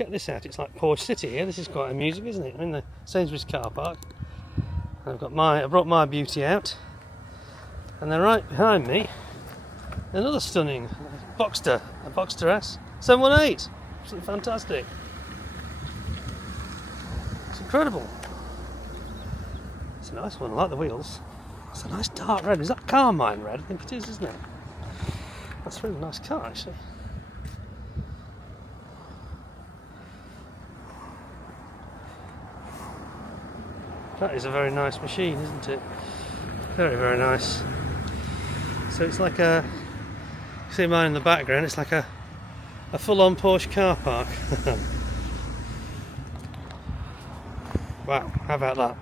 check this out. It's like Porsche City here. This is quite amusing, isn't it? I'm in the Sainsbury's car park. I brought my beauty out, and then right behind me, another stunning Boxster, a Boxster S 718. Absolutely fantastic. It's incredible. It's a nice one. I like the wheels. It's a nice dark red. Is that carmine red? I think it is, isn't it? That's a really nice car, actually. That is a very nice machine, isn't it? Very, very nice. So it's like a, you see mine in the background, it's like a full-on Porsche car park. Wow, how about that?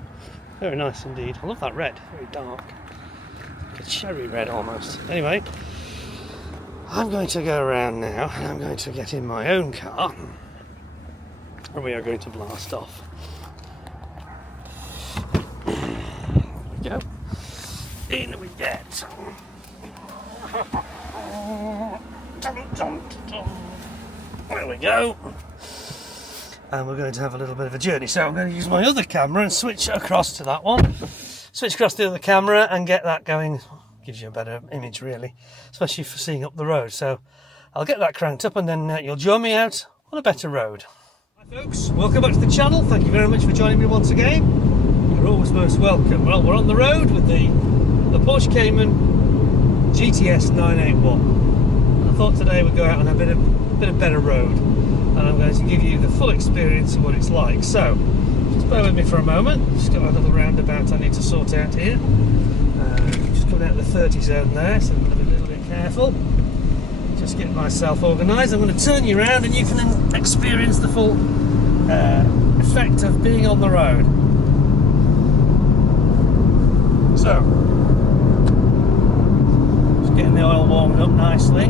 Very nice indeed. I love that red, very dark. Like a cherry red almost. Anyway, I'm going to go around now and I'm going to get in my own car and we are going to blast off. Go. In we get. There we go. And we're going to have a little bit of a journey. So I'm going to use my other camera and switch across to that one. Switch across to the other camera and get that going. Gives you a better image really, especially for seeing up the road. So I'll get that cranked up and then you'll join me out on a better road. Hi folks, welcome back to the channel. Thank you very much for joining me once again. You're always most welcome. Well, we're on the road with the Porsche Cayman GTS 981. I thought today we'd go out on a bit of better road, and I'm going to give you the full experience of what it's like. So, just bear with me for a moment. Just got another roundabout I need to sort out here. Just coming out of the 30 zone there, so I'm going to be a little bit careful. Just getting myself organised. I'm going to turn you around, and you can then experience the full effect of being on the road. So, just getting the oil warmed up nicely.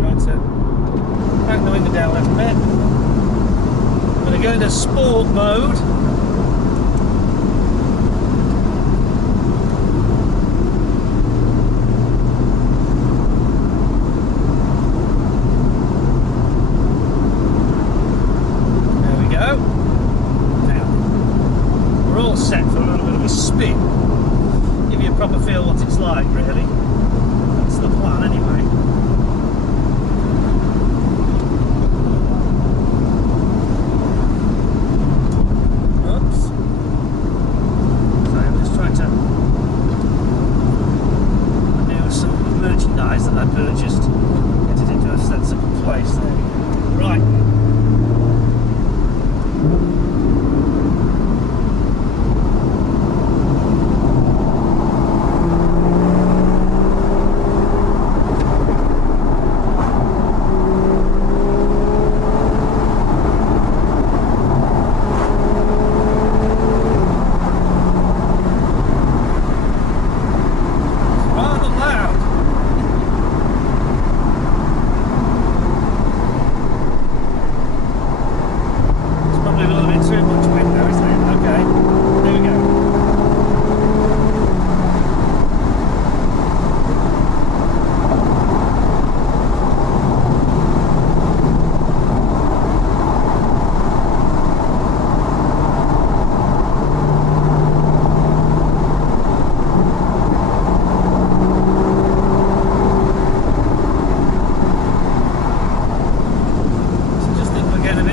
Going to crank the window down a little bit. I'm going to go into sport mode. Set for a little bit of a spin, give you a proper feel what it's like really. That's the plan anyway. Oops. So I'm just trying to do some merchandise that I purchased, get it into a sensible place. There we go. Right.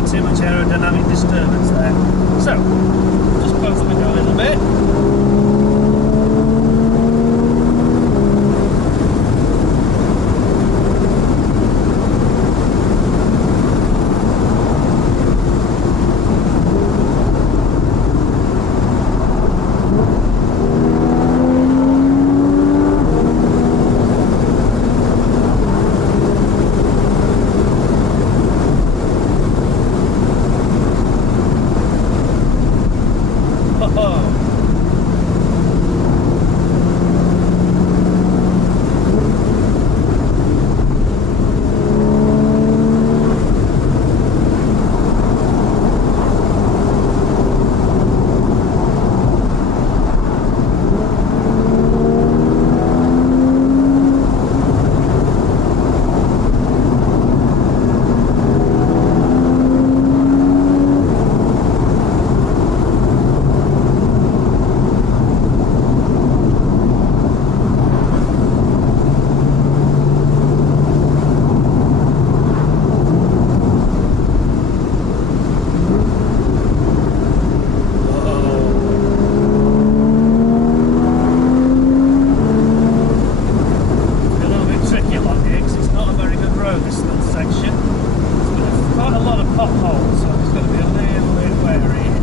Too much aerodynamic disturbance there. So, just close the window a little bit. Just got to be a little bit wary here.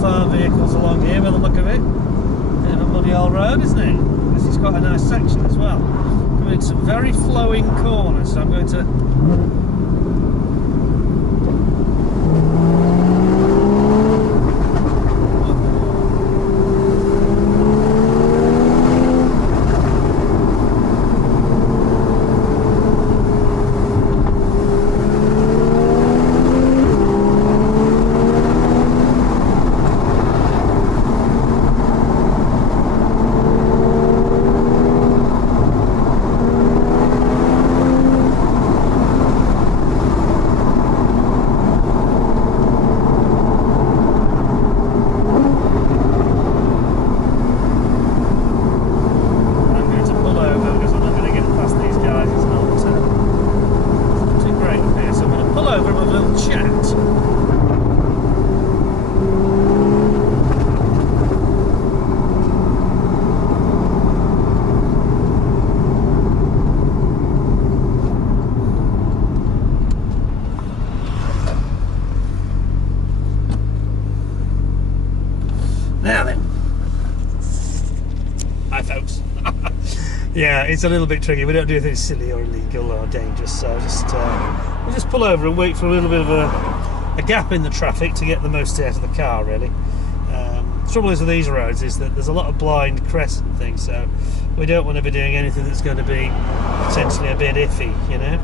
Farm vehicles along here by the look of it. Bit of a muddy old road, isn't it? This is quite a nice section as well. Coming into some very flowing corners, so I'm going to yeah, it's a little bit tricky. We don't do anything silly or illegal or dangerous, so we just pull over and wait for a little bit of a gap in the traffic to get the most out of the car, really. The trouble is with these roads is that there's a lot of blind crests and things, so we don't want to be doing anything that's going to be potentially a bit iffy, you know.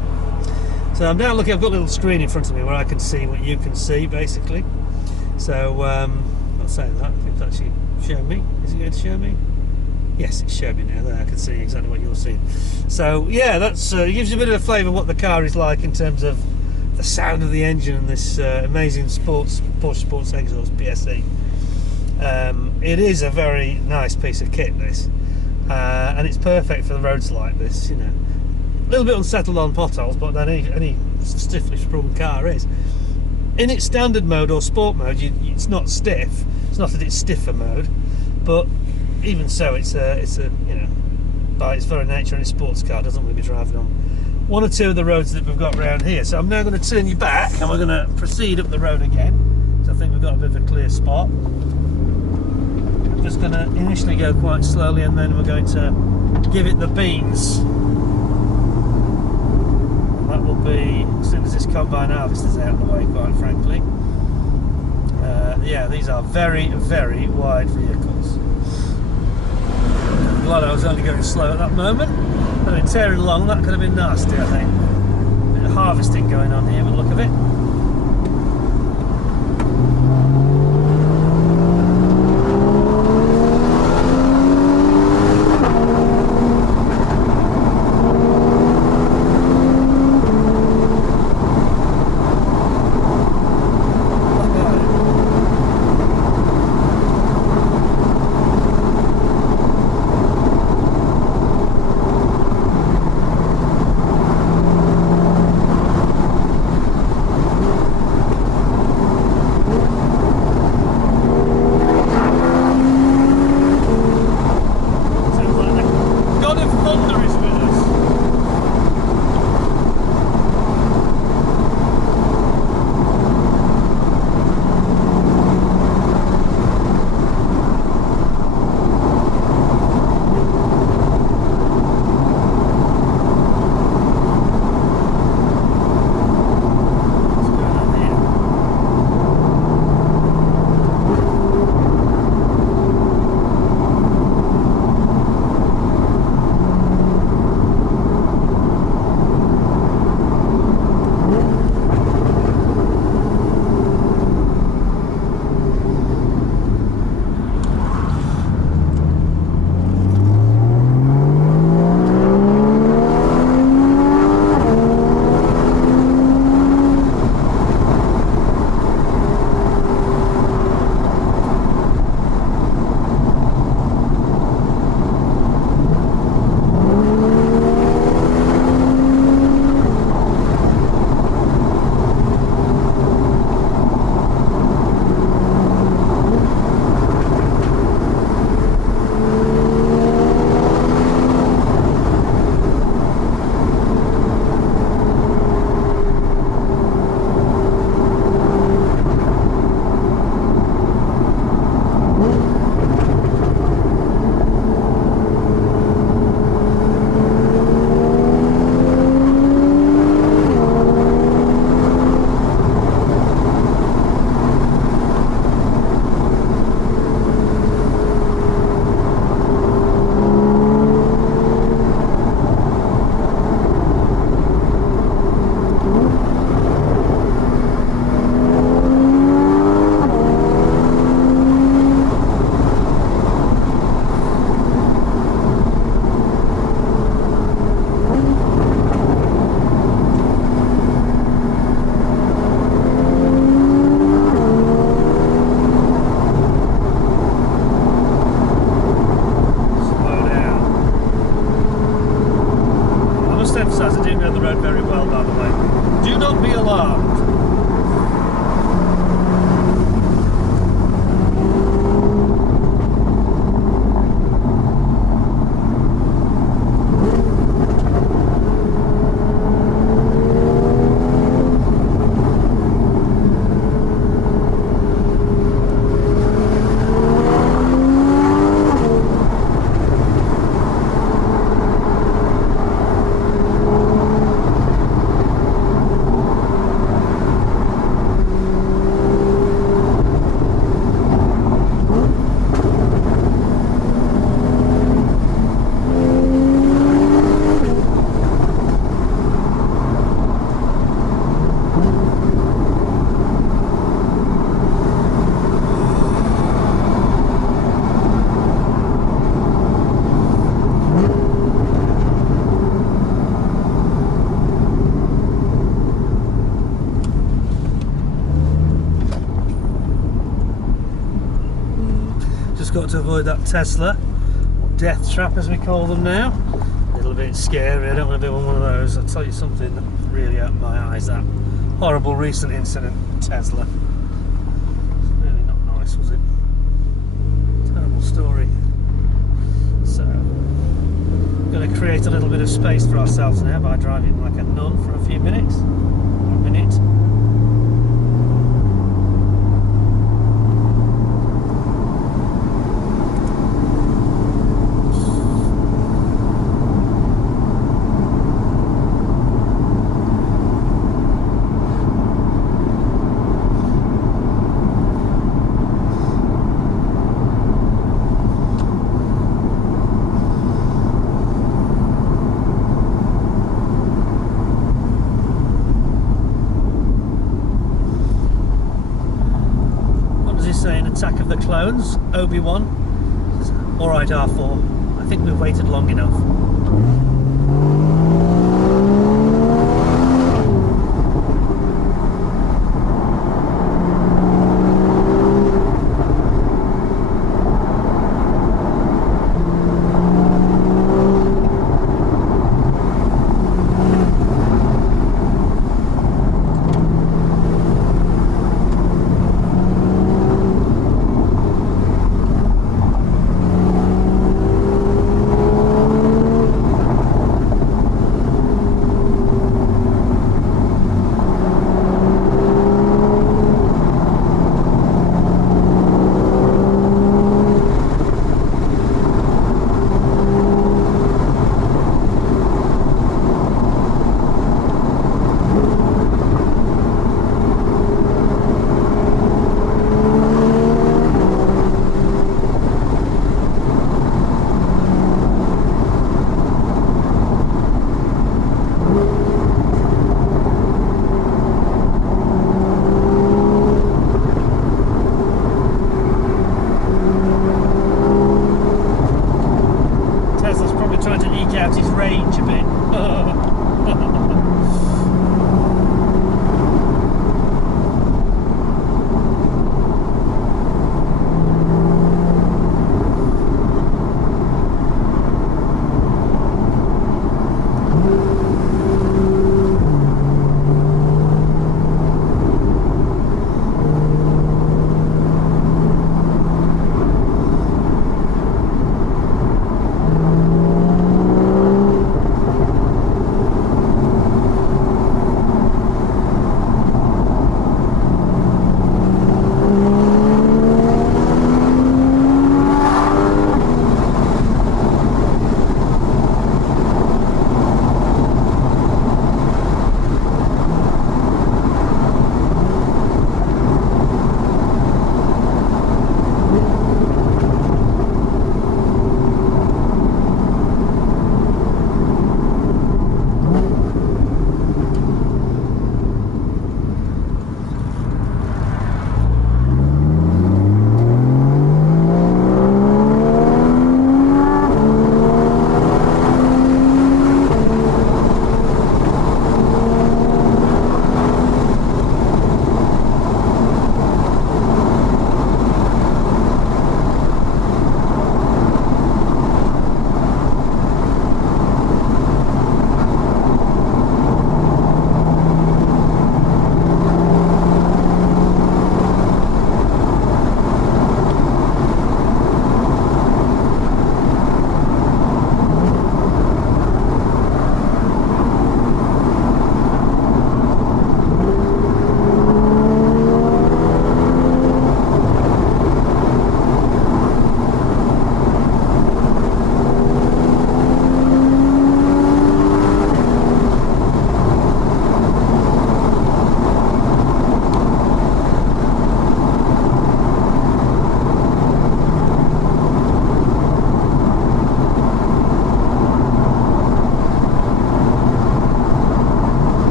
So I'm now looking, I've got a little screen in front of me where I can see what you can see, basically. So, I'm not saying that, I think it's actually showing me. Is it going to show me? Yes, it's showing me now. There, I can see exactly what you're seeing. So yeah, that's it gives you a bit of a flavour of what the car is like in terms of the sound of the engine and this amazing Porsche Sports exhaust PSE. It is a very nice piece of kit, this, and it's perfect for the roads like this. You know, a little bit unsettled on potholes, but then any stiffly sprung car is. In its standard mode or sport mode, it's not stiff. It's not that it's stiffer mode, but even so, it's a you know, by its very nature, and its sports car doesn't want to be driving on one or two of the roads that we've got around here. So I'm now going to turn you back, and we're going to proceed up the road again. So I think we've got a bit of a clear spot. I'm just going to initially go quite slowly, and then we're going to give it the beans. And that will be as soon as this combine harvester's out of the way, quite frankly. Yeah, these are very, very wide vehicles. I'm glad I was only going slow at that moment. I've been tearing along, that could have been nasty, I think. A bit of harvesting going on here, by the look of it. me on the road very well, by the way. Do not be alarmed. Got to avoid that Tesla, death trap as we call them now. A little bit scary, I don't want to be on one of those. I'll tell you something that really opened my eyes, that horrible recent incident with Tesla. Really not nice, was it? Terrible story. So, going to create a little bit of space for ourselves now by driving like a nun for a few minutes, or a minute. Saying attack of the clones, Obi-Wan. Alright, R4, I think we've waited long enough.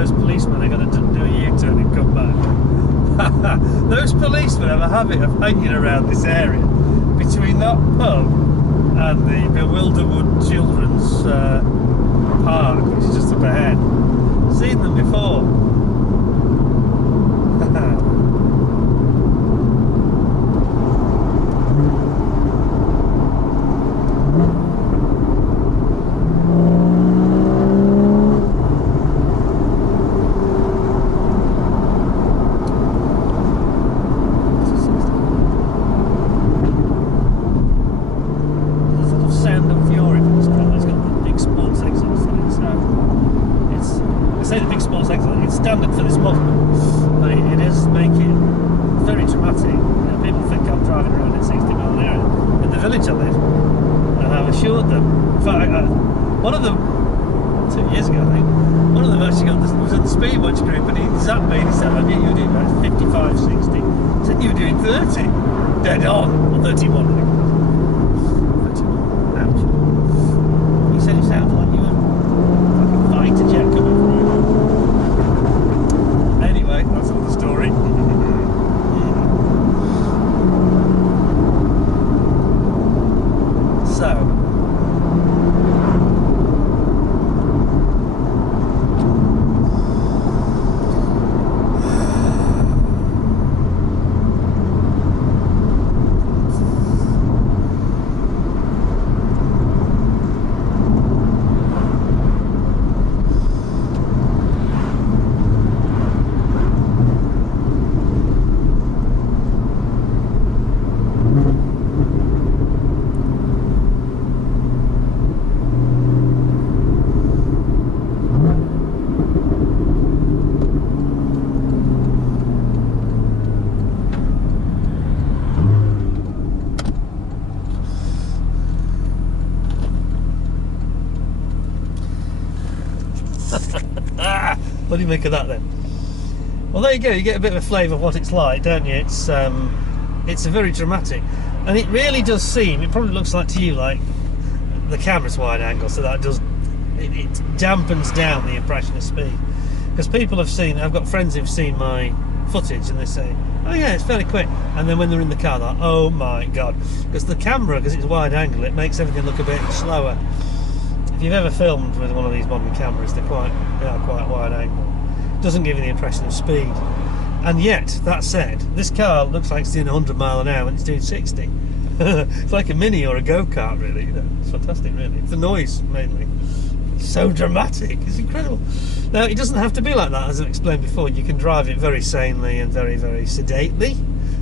those policemen are going to do a U-turn and come back. Those policemen have a habit of hanging around this area between that pub and the Bewilderwood Children's Park, which is just up ahead. Seen them before. Standard for this model, but it does make it very dramatic. You know, people think I'm driving around at 60 mile an hour in the village I live, and I've assured them. In fact, one of them 2 years ago, I think, one of them actually was in the speed watch group, and he zapped me and he said, "I knew you were doing about 55, 60." I said, "You were doing 30, dead on, or 31." I think. 31. Ouch. He said it sounded like you were like a fighter jet coming through. Anyway, that's another story. So, what do you make of that then? Well, there you go. You get a bit of a flavour of what it's like, don't you? It's a very dramatic, and it really does seem. It probably looks like to you like the camera's wide angle, so that does it dampens down the impression of speed. Because people have seen. I've got friends who've seen my footage, and they say, "Oh yeah, it's fairly quick." And then when they're in the car, they're like, "Oh my god!" Because the camera, because it's wide angle, it makes everything look a bit slower. If you've ever filmed with one of these modern cameras, they are quite wide angle. Doesn't give you the impression of speed. And yet, that said, this car looks like it's doing 100 mile an hour and it's doing 60. It's like a Mini or a go-kart, really. You know, it's fantastic, really. It's the noise, mainly. It's so dramatic. It's incredible. Now, it doesn't have to be like that, as I've explained before. You can drive it very sanely and very, very sedately.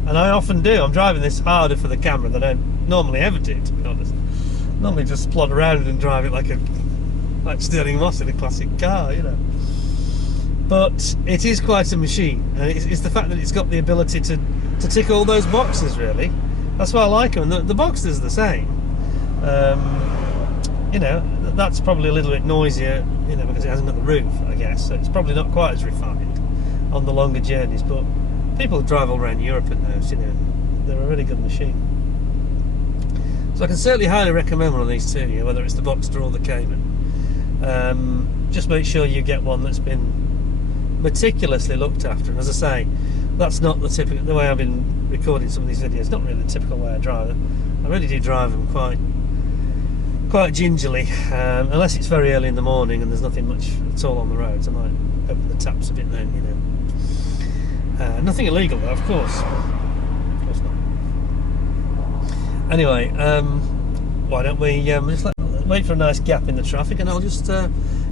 And I often do. I'm driving this harder for the camera than I normally ever do, to be honest. Normally just plod around and drive it like Stirling Moss in a classic car, you know. But it is quite a machine, and it's the fact that it's got the ability to tick all those boxes, really. That's why I like them. And the Boxster's the same. You know, that's probably a little bit noisier, you know, because it hasn't got the roof, I guess. So it's probably not quite as refined on the longer journeys. But people who drive all around Europe in those, you know, they're a really good machine. So I can certainly highly recommend one of these to you, whether it's the Boxster or the Cayman. Just make sure you get one that's been meticulously looked after. And as I say, that's not the way I've been recording some of these videos. Not really the typical way I drive it. I really do drive them quite gingerly, unless it's very early in the morning and there's nothing much at all on the roads. I might open the taps a bit then, you know. Nothing illegal though, of course. Of course not. Anyway, why don't we just wait for a nice gap in the traffic, and I'll just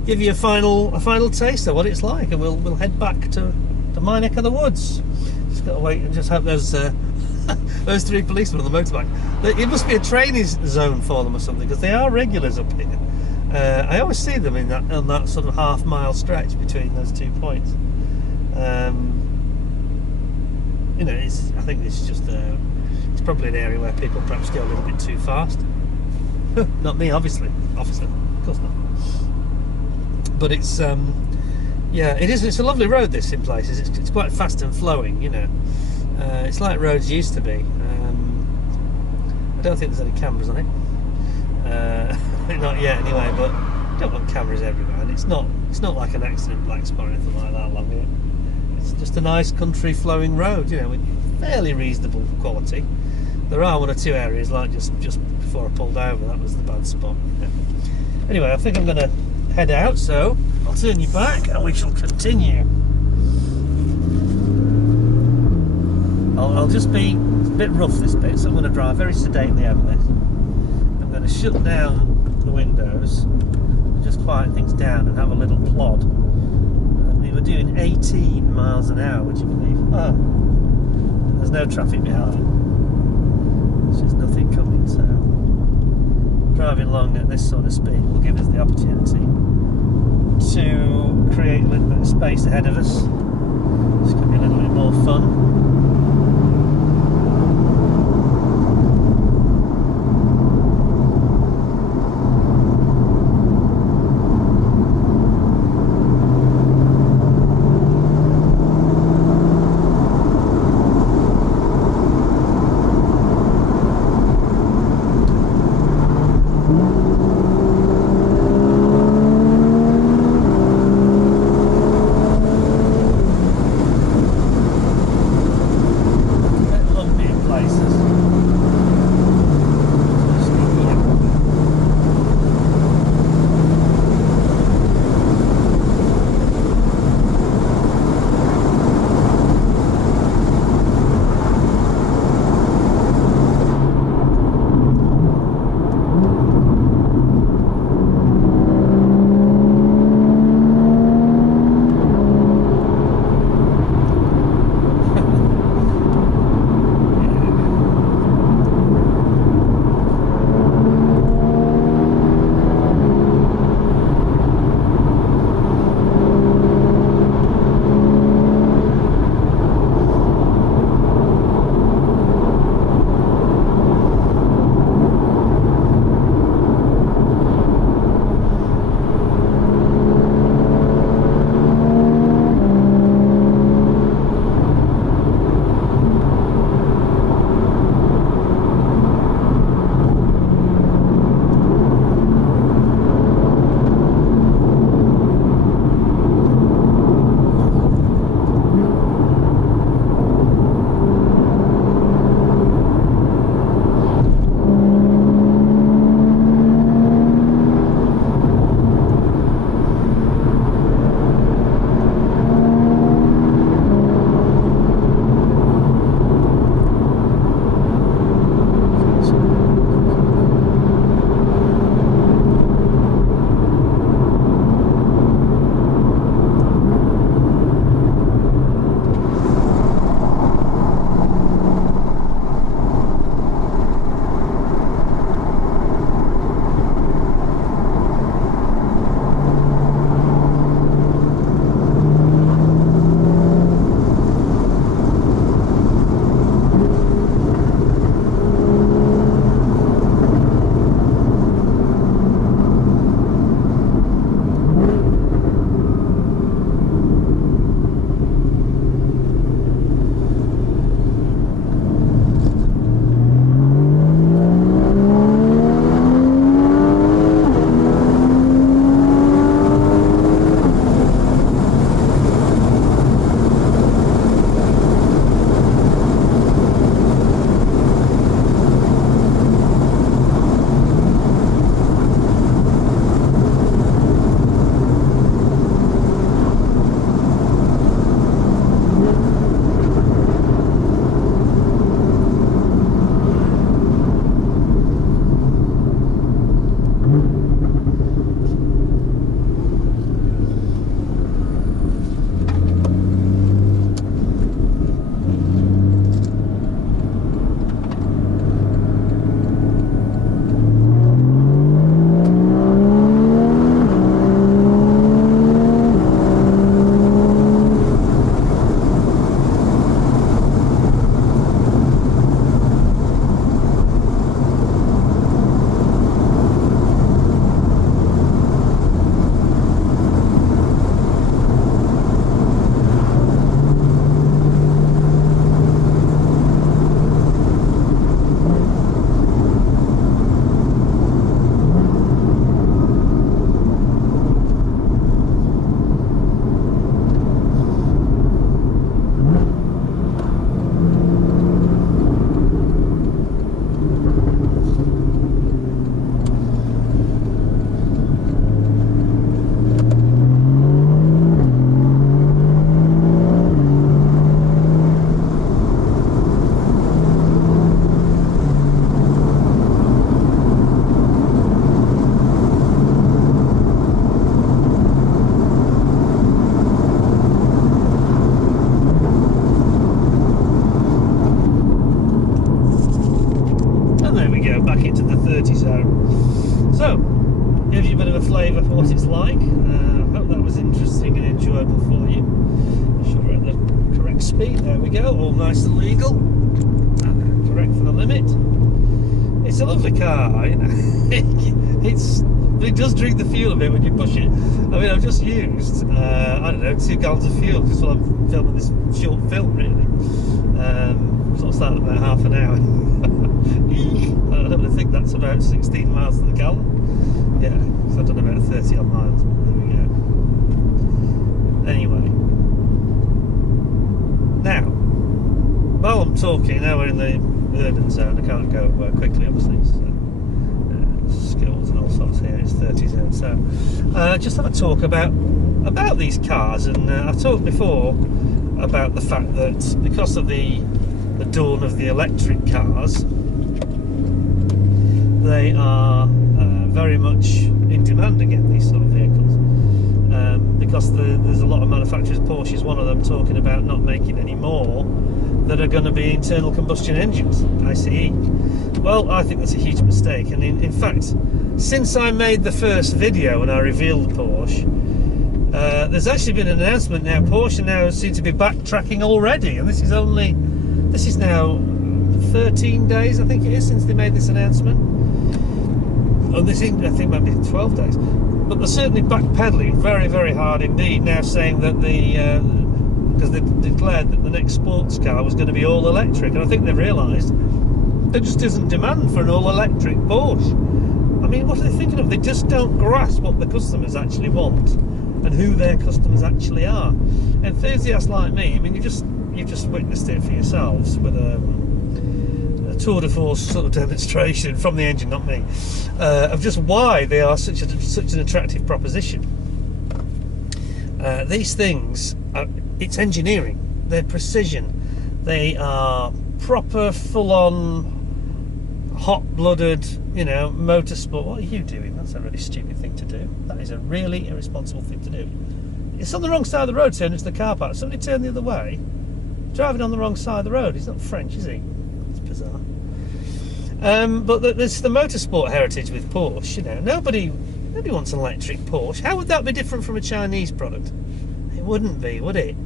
give you a final taste of what it's like, and we'll head back to my neck of the woods. Just got to wait and just hope those those three policemen on the motorbike. It must be a training zone for them or something, because they are regulars up here. I always see them on that sort of half-mile stretch between those 2 points. You know, I think it's just it's probably an area where people perhaps go a little bit too fast. Not me, obviously, officer. Of course not. But it's yeah, it is. It's a lovely road, this, in places. It's quite fast and flowing, you know. It's like roads used to be. I don't think there's any cameras on it. Not yet, anyway. But You don't want cameras everywhere, and it's not like an accident black spot or anything like that along here. It's just a nice country flowing road, you know, with fairly reasonable quality. There are one or two areas, like just before I pulled over, that was the bad spot. Yeah. Anyway, I think I'm going to head out, so I'll turn you back and we shall continue. I'll just be a bit rough this bit, so I'm going to drive very sedately over this. I'm going to shut down the windows, just quiet things down and have a little plod. We were doing 18 miles an hour, would you believe? Oh, there's no traffic behind. There's just nothing coming, so driving along at this sort of speed will give us the opportunity to create a little bit of space ahead of us. This could be a little bit more fun. gives you a bit of a flavour for what it's like. I hope that was interesting and enjoyable for you. Make sure we're at the correct speed. There we go, all nice and legal. Correct for the limit. It's a lovely car. You know. It does drink the fuel a bit when you push it. I mean, I've just used, I don't know, 2 gallons of fuel just while I'm filming this short film, really. So I started about half an hour. I don't think that's about 16 miles to the gallon. Yeah, so I've done about 30 odd miles. There we go. Anyway. Now, while I'm talking, now we're in the urban zone. I can't go quickly, obviously. So, skills and all sorts here. It's 30 zone. So, just have a talk about these cars. And I've talked before about the fact that because of the dawn of the electric cars, they are very much in demand again, these sort of vehicles, because there's a lot of manufacturers. Porsche is one of them, talking about not making any more that are going to be internal combustion engines, ICE. Well, I think that's a huge mistake, and in fact, since I made the first video and I revealed the Porsche, there's actually been an announcement now. Porsche now seem to be backtracking already, and this is now 13 days, I think it is, since they made this announcement. Oh, I think it might be 12 days. But they're certainly backpedaling very, very hard indeed now, saying that because they declared that the next sports car was going to be all electric, and I think they've realised there just isn't demand for an all electric Porsche. I mean, what are they thinking of? They just don't grasp what the customers actually want and who their customers actually are. Enthusiasts like me, I mean, you've just witnessed it for yourselves with a tour de force sort of demonstration from the engine, not me, of just why they are such an attractive proposition. These things, it's engineering, they're precision, they are proper, full-on, hot-blooded, you know, motorsport. What are you doing? That's a really stupid thing to do. That is a really irresponsible thing to do. It's on the wrong side of the road, turning into the car park. Somebody turned the other way, driving on the wrong side of the road. He's not French, is he? It's bizarre. But there's the motorsport heritage with Porsche. You know, nobody wants an electric Porsche. How would that be different from a Chinese product? It wouldn't be, would it?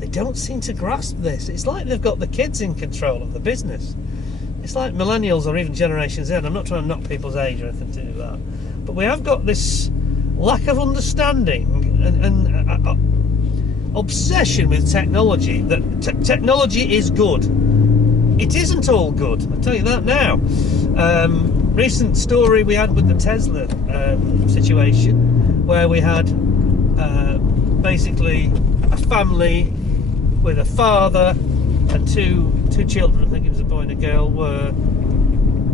They don't seem to grasp this. It's like they've got the kids in control of the business. It's like millennials or even Generation Z. I'm not trying to knock people's age or anything to do with that, but we have got this lack of understanding and obsession with technology. That technology is good. It isn't all good, I'll tell you that now. Recent story we had with the Tesla situation, where we had basically a family with a father and two children, I think it was a boy and a girl,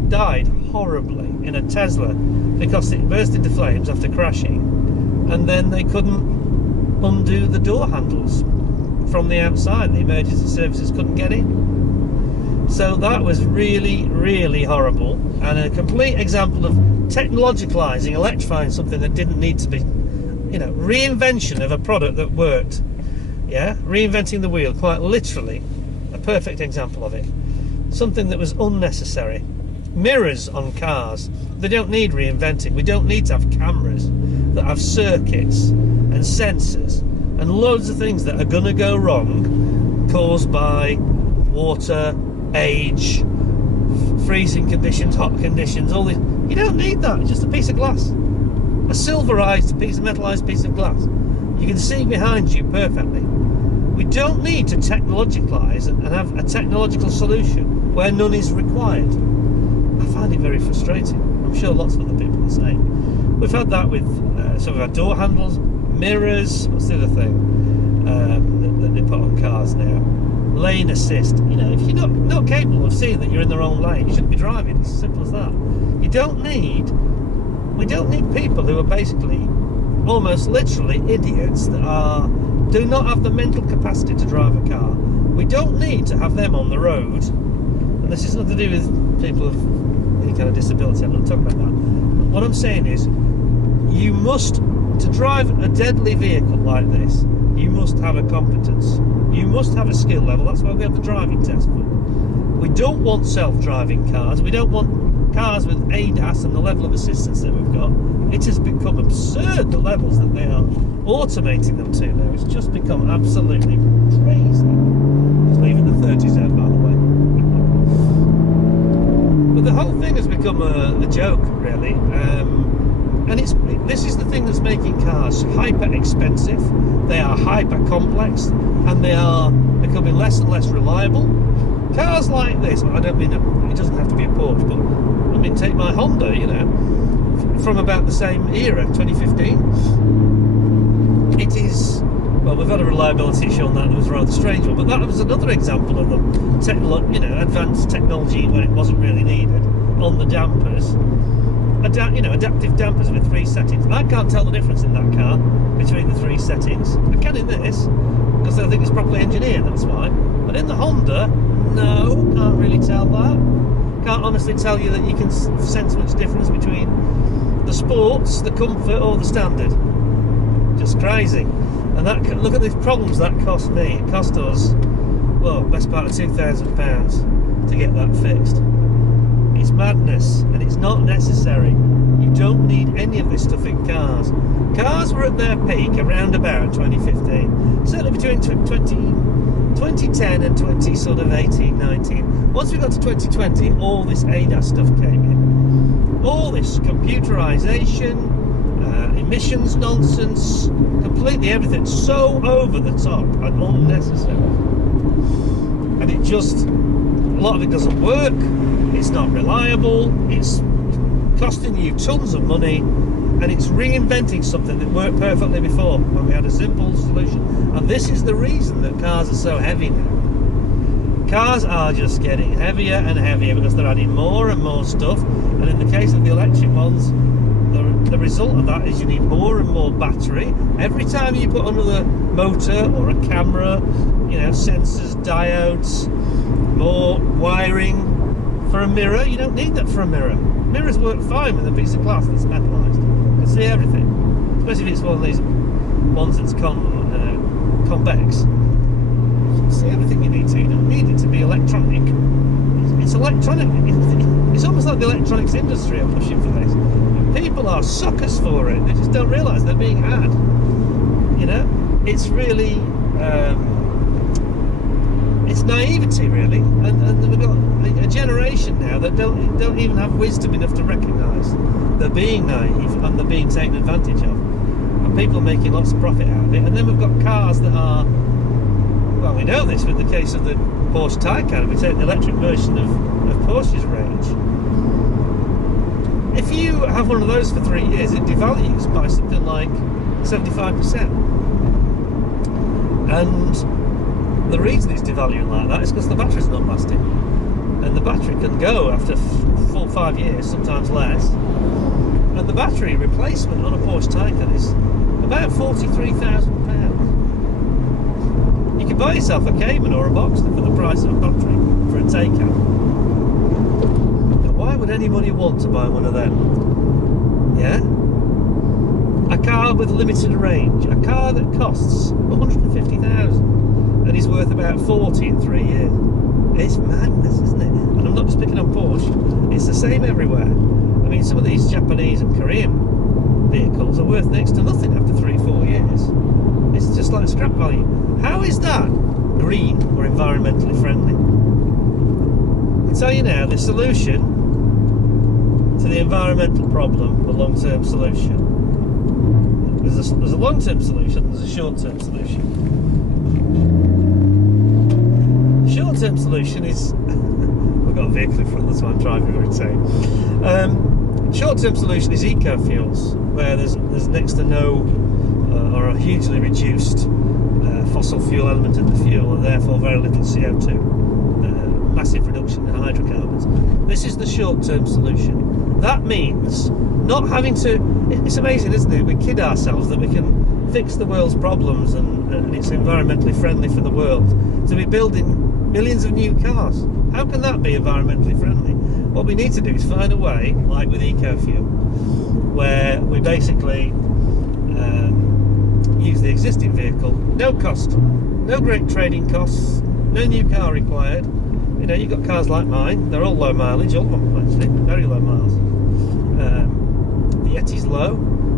died horribly in a Tesla because it burst into flames after crashing, and then they couldn't undo the door handles from the outside. The emergency services couldn't get in. So that was really, really horrible, and a complete example of technologicalising, electrifying something that didn't need to be, you know, reinvention of a product that worked. Yeah, reinventing the wheel, quite literally, a perfect example of it. Something that was unnecessary. Mirrors on cars, they don't need reinventing. We don't need to have cameras that have circuits and sensors and loads of things that are going to go wrong, caused by water, age, freezing conditions, hot conditions, all this. You don't need that. It's just a piece of glass, a silverized piece, a metallized piece of glass. You can see behind you perfectly. We don't need to technologicalise and have a technological solution where none is required. I find it very frustrating. I'm sure lots of other people are the same. We've had that with some of our door handles, mirrors. What's the other thing that they put on cars now? Lane assist. You know, if you're not capable of seeing that you're in the wrong lane, you shouldn't be driving. It's as simple as that. We don't need people who are basically almost literally idiots that do not have the mental capacity to drive a car. We don't need to have them on the road. And this is nothing to do with people with any kind of disability. I'm not talking about that. What I'm saying is, to drive a deadly vehicle like this, you must have a competence. You must have a skill level. That's why we have the driving test. We don't want self-driving cars. We don't want cars with ADAS and the level of assistance that we've got. It has become absurd, the levels that they are automating them to now. It's just become absolutely crazy. Just leaving the 30s out, by the way. But the whole thing has become a joke, really. And this is the thing that's making cars hyper expensive. They are hyper complex, and they are becoming less and less reliable. Cars like this, I don't mean it doesn't have to be a Porsche, but I mean, take my Honda, you know, from about the same era, 2015. It is, well, we've had a reliability issue on that was rather strange one, but that was another example of them, advanced technology when it wasn't really needed on the dampers. Adaptive dampers with 3 settings. I can't tell the difference in that car between the 3 settings. I can in this, because I think it's properly engineered, that's why. But in the Honda, no, can't really tell that. Can't honestly tell you that you can sense much difference between the sports, the comfort, or the standard. Just crazy. And that, look at the problems that cost me. It cost us, well, best part of £2,000 to get that fixed. It's madness, and it's not necessary. You don't need any of this stuff in cars. Cars were at their peak around about 2015, certainly between 2010 and 2018, 19. Once we got to 2020, all this ADAS stuff came in. All this computerization, emissions nonsense, completely everything, so over the top and unnecessary. And it just, a lot of it doesn't work. It's not reliable, it's costing you tons of money, and it's reinventing something that worked perfectly before when we had a simple solution. And this is the reason that cars are so heavy now. Cars are just getting heavier and heavier because they're adding more and more stuff, and in the case of the electric ones, the result of that is you need more and more battery. Every time you put another motor or a camera, you know, sensors, diodes, more wiring. For a mirror, you don't need that for a mirror. Mirrors work fine with a piece of glass that's metallized. You can see everything, especially if it's one of these ones that's convex. You can see everything you need to. You don't need it to be electronic. It's electronic. It's almost like the electronics industry are pushing for this. And people are suckers for it. They just don't realise they're being had. You know, it's really. It's naivety, really, and we've got a generation now that don't even have wisdom enough to recognise they're being naive and they're being taken advantage of, and people are making lots of profit out of it. And then we've got cars that are, well, we know this with the case of the Porsche Taycan. We take the electric version of Porsche's range. If you have one of those for 3 years, it devalues by something like 75%, and the reason it's devaluing like that is because the battery's not lasting, and the battery can go after 4 or 5 years, sometimes less. And the battery replacement on a Porsche Taycan is about £43,000. You can buy yourself a Cayman or a Boxster for the price of a battery for a Taycan. Now, why would anybody want to buy one of them? Yeah, a car with limited range, a car that costs £150,000. and is worth about 40 in 3 years. It's madness, isn't it? And I'm not just picking on Porsche, it's the same everywhere. I mean, some of these Japanese and Korean vehicles are worth next to nothing after 3-4 years. It's just like scrap value. How is that green or environmentally friendly? I'll tell you now, the solution to the environmental problem, the long-term solution, there's a long-term solution, there's a short-term solution. Short-term solution is we've got a vehicle in front, that's why I'm driving, we're insane. Short-term solution is eco-fuels, where there's next to no or a hugely reduced fossil fuel element in the fuel, and therefore very little CO2, massive reduction in hydrocarbons. This is the short-term solution. That means not having to, it's amazing, isn't it? We kid ourselves that we can fix the world's problems and it's environmentally friendly for the world, to be building millions of new cars. How can that be environmentally friendly? What we need to do is find a way, like with eco-fuel, where we basically use the existing vehicle, no cost, no great trading costs, no new car required. You know, you've got cars like mine, they're all low mileage, all of them actually, very low miles. The percent is low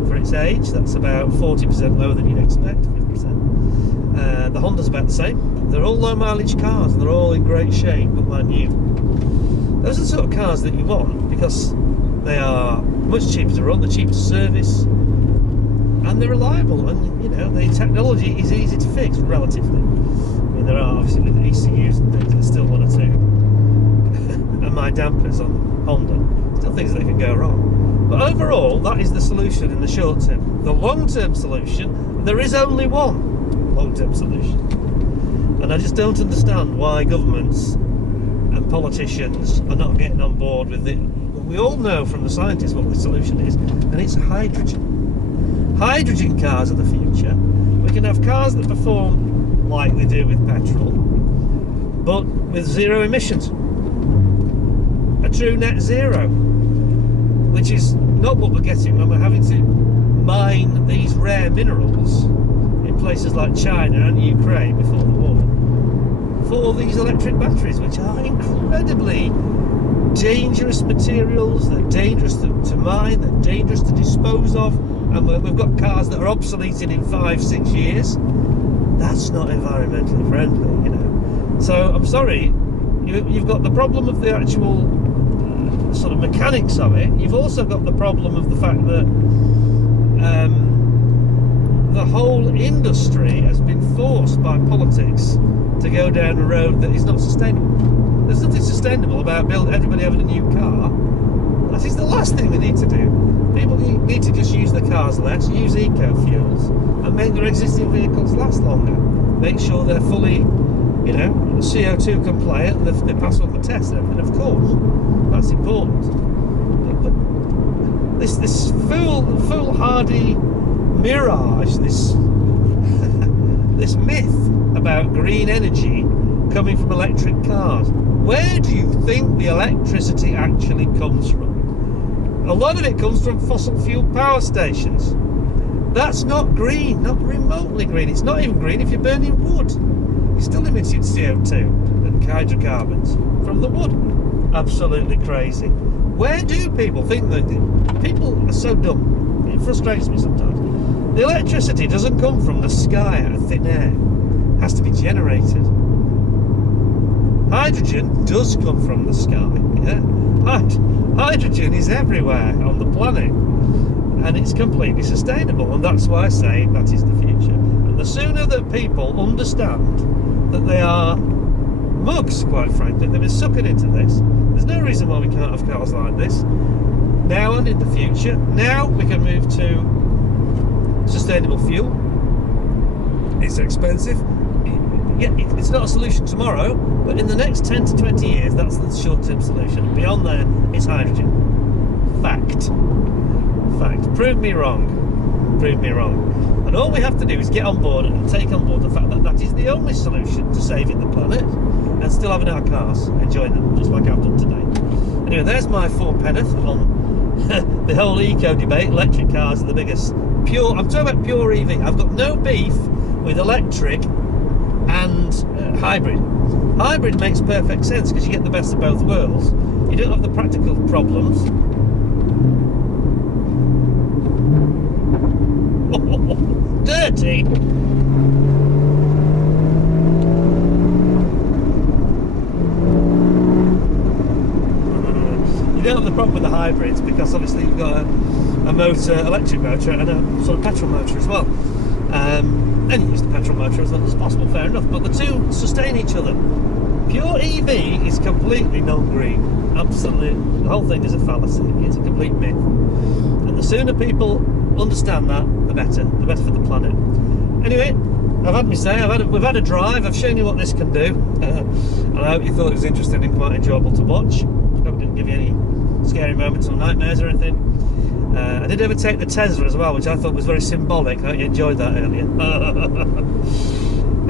for its age. That's about 40% lower than you'd expect, 50%. The Honda's about the same. They're all low mileage cars and they're all in great shape, but they're new. Those are the sort of cars that you want because they are much cheaper to run, they're cheaper to service, and they're reliable, and you know, the technology is easy to fix relatively. I mean, there are obviously with ECUs and things, there's still one or two, and my dampers on Honda, still things that can go wrong. But overall, that is the solution in the short term. The long-term solution, there is only one long-term solution, and I just don't understand why governments and politicians are not getting on board with it. We all know from the scientists what the solution is, and it's hydrogen. Hydrogen cars are the future. We can have cars that perform like they do with petrol, but with zero emissions. A true net zero, which is not what we're getting when we're having to mine these rare minerals in places like China and Ukraine before the war for these electric batteries, which are incredibly dangerous materials. They're dangerous to mine, they're dangerous to dispose of, and we've got cars that are obsolete in 5-6 years. That's not environmentally friendly, you know. So I'm sorry, you've got the problem of the actual sort of mechanics of it. You've also got the problem of the fact that the whole industry has been forced by politics to go down a road that is not sustainable. There's nothing sustainable about everybody having a new car. That is the last thing we need to do. People need to just use their cars less, use eco-fuels, and make their existing vehicles last longer. Make sure they're fully, you know, CO2 compliant and they pass all the tests and everything. Of course, that's important. But this foolhardy mirage, this this myth about green energy coming from electric cars. Where do you think the electricity actually comes from? A lot of it comes from fossil fuel power stations. That's not green, not remotely green. It's not even green if you're burning wood. You're still emitting CO2 and hydrocarbons from the wood. Absolutely crazy. Where do people think that? People are so dumb. It frustrates me sometimes. The electricity doesn't come from the sky out of thin air. It has to be generated. Hydrogen does come from the sky. Yeah? Hydrogen is everywhere on the planet, and it's completely sustainable, and that's why I say that is the future. And the sooner that people understand that they are mugs, quite frankly, they've been suckered into this. There's no reason why we can't have cars like this now and in the future. Now we can move to sustainable fuel. It's expensive. Yeah, it's not a solution tomorrow, but in the next 10 to 20 years, that's the short-term solution. Beyond there, it's hydrogen. Fact. Prove me wrong. Prove me wrong. And all we have to do is get on board and take on board the fact that that is the only solution to saving the planet and still having our cars, enjoying them, just like I've done today. Anyway, there's my 4penneth on the whole eco debate. Electric cars are the biggest. I'm talking about pure EV. I've got no beef with electric and hybrid. Hybrid makes perfect sense because you get the best of both worlds. You don't have the practical problems. Dirty! You don't have the problem with the hybrids because obviously you've got a motor, electric motor, and a sort of petrol motor as well. And you use the petrol motor as little as possible, fair enough, but the two sustain each other. Pure EV is completely non-green. Absolutely, the whole thing is a fallacy. It's a complete myth. And the sooner people understand that, the better for the planet. Anyway, I've had my say, we've had a drive, I've shown you what this can do, and I hope you thought it was interesting and quite enjoyable to watch. Hope it didn't give you any scary moments or nightmares or anything. I did overtake the Tesla as well, which I thought was very symbolic. I hope you enjoyed that earlier.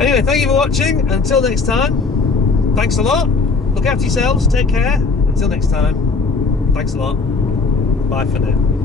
Anyway, thank you for watching. Until next time, thanks a lot. Look after yourselves. Take care. Until next time, thanks a lot. Bye for now.